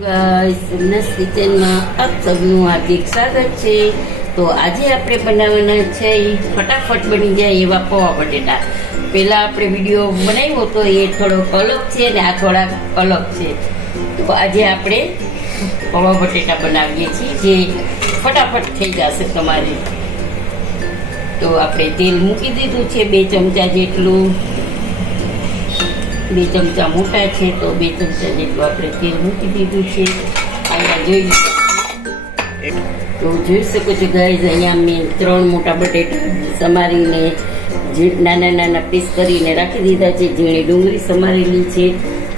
Guys, નસ કિચનમાં આપ સૌનું હાર્દિક સ્વાગત છે। તો આજે આપણે બનાવવાના છે ફટાફટ બની જાય એવા પૌવા બટેટા। પહેલા આપણે વિડીયો બનાવ્યો તો એ થોડોક અલગ છે ને આ થોડાક અલગ છે। તો આજે આપણે પૌવા બટેટા બનાવીએ છીએ જે ફટાફટ થઈ જશે તમારી। તો આપણે તેલ મૂકી દીધું છે 2 ચમચા જેટલું। 2 ચમચા મોટા છે તો 2 ચમચા જેટલું આપણે તેલ મૂકી દીધું છે। અહીંયા જોઈ તો જોઈ શકો છો ગાઈઝ, અહીંયા મેં 3 મોટા બટેટા સમારીને નાના નાના પીસ કરીને રાખી દીધા છે। ઝીણી ડુંગળી સમારેલી છે,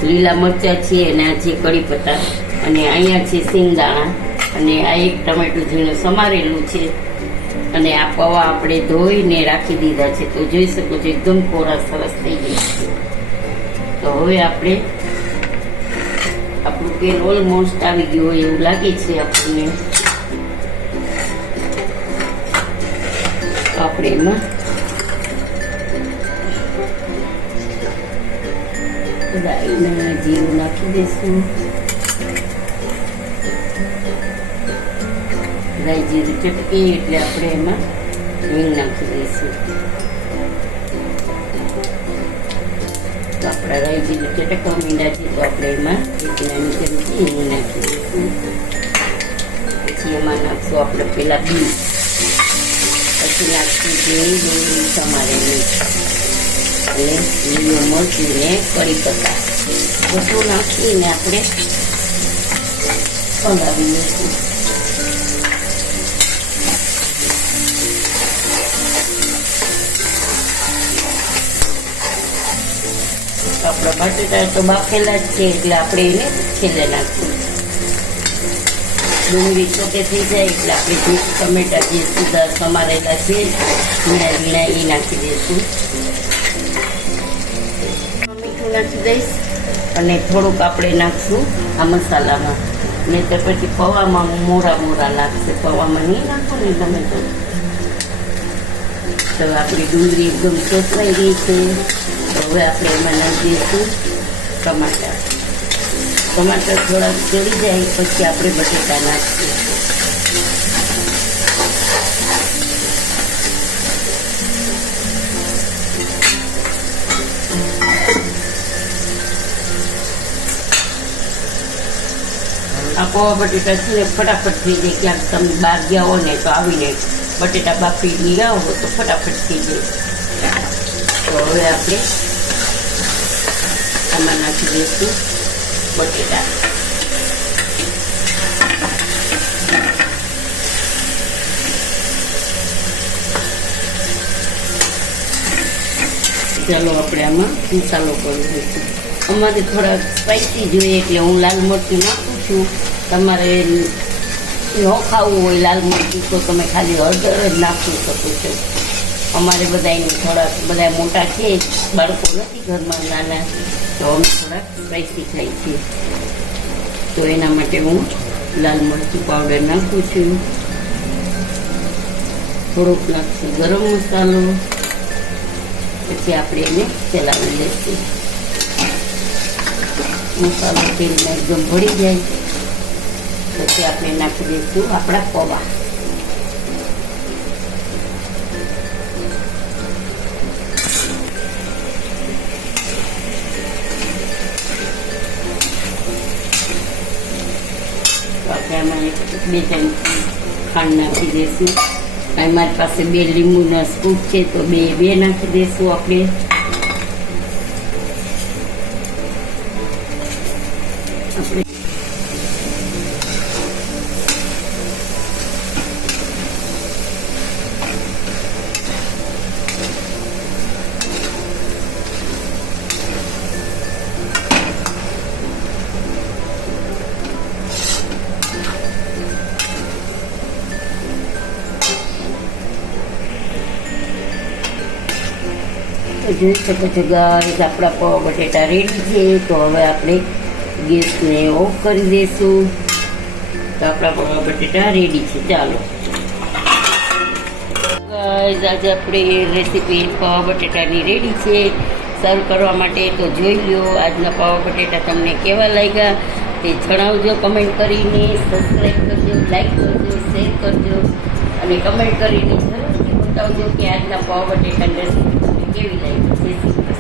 લીલા મરચાં છે અને આ છે કડી પત્તા અને અહીંયા છે સિંગદાણા અને આ એક ટમેટું ઝીણું સમારેલું છે અને આ પૌવા આપણે ધોઈને રાખી દીધા છે। તો જોઈ શકો છો એકદમ કોરા સરસ થઈ ગયા છે। તો હવે આપણે આપણું તેલ ઓલમોસ્ટ આવી ગયું હોય એવું લાગે છે આપણને। તો આપણે એમાં રાઈને જીરું નાખી દઈશું। રાઈ જીરું ચટકે એટલે આપણે એમાં હિંગ નાખી દઈશું। તો આપણા રાઈ જીરું ચટકવા માંડ્યા છે તો આપણે એમાં એક નાની ચમચી હિંગ નાખી દઈશું। પછી એમાં નાખશું આપણે પેલા બીજ, પછી નાખશું ઝીણી ડુંગળી સમારેલી અને લીલું મરચું ને કડી પત્તા બધું નાખીને આપણે પલાવી લઈશું। આપણા બટેટા તો બાફેલા જ છે એટલે આપણે એને છેલ્લે નાખશું। ડુંગળી ચોકે થઈ જાય એટલે આપણે જે ટમેટા જે સીધા સમારેલા છે ઝીણા ઝીણા એ નાખી દઈશું। મીઠું નાખી દઈશ અને થોડુંક આપણે નાખશું આ મસાલામાં, નહીં તો પછી પૌવામાં મોરા લાગશે। પૌવામાં નહીં નાખો ને તમે તો આપણી ડુંગળી એકદમ ચોસવાઈ ગઈ છે। તો હવે આપણે એમાં નાખી દઈશું ટમાટર। ટમાટર થોડાક ચડી જાય પછી આપણે બટેટા નાખીએ। આ પૌવા બટેટા છે ને ફટાફટ થઈ જાય। ક્યાંક તમે બહાર ગયા હો ને તો આવીને બટેટા બાફી લીધા હો તો ફટાફટ થઈ જાય। તો હવે આપણે આમાં નાખી દઈશું બટેટા। ચાલો આપણે આમાં મસાલો કરી દઈશું। અમારે થોડા સ્પાઈસી જોઈએ એટલે હું લાલ મરચું નાખું છું। તમારે ન ખાવું હોય લાલ મરચું તો તમે ખાલી હળદર જ નાખી શકો છો। અમારે બધા મોટા છે, બાળકો નથી ઘરમાં નાના, તો અમે થોડાક સ્પાઈસી ખાઈ છીએ તો એના માટે હું લાલ મરચું પાવડર નાખું છું। થોડોક નાખશું ગરમ મસાલો, પછી આપણે એને ચલાવી લઈશું। મસાલો તેલમાં એકદમ ભળી જાય પછી આપણે નાખી દઈશું આપણા પૌવા। આપણે આમાં 2 ચમચી ખાંડ નાખી દઈશું। મારી પાસે 2 લીંબુના સ્કૂપ છે તો 2 નાખી દઈશું આપણે। જોઈ શકો છો ગાઈસ, આપણા પૌવા બટેટા રેડી છે। તો હવે આપણે ગેસને ઓફ કરી દઈશું। તો આપણા પૌવા બટેટા રેડી છે। ચાલો ગાઈસ, આજે આપણી રેસીપી પૌવા બટેટાની રેડી છે સર્વ કરવા માટે। તો જોઈ લો આજના પૌવા બટેટા તમને કેવા લાગ્યા। તે જણાવજો કમેન્ટ કરીને, સબસ્ક્રાઈબ કરજો, લાઈક કરજો, શેર કરજો અને કમેન્ટ કરીને જરૂરથી બતાવજો કે આજના પાવ બટેટા રેસીપી કેવી લાગી. જય શ્રી કૃષ્ણ.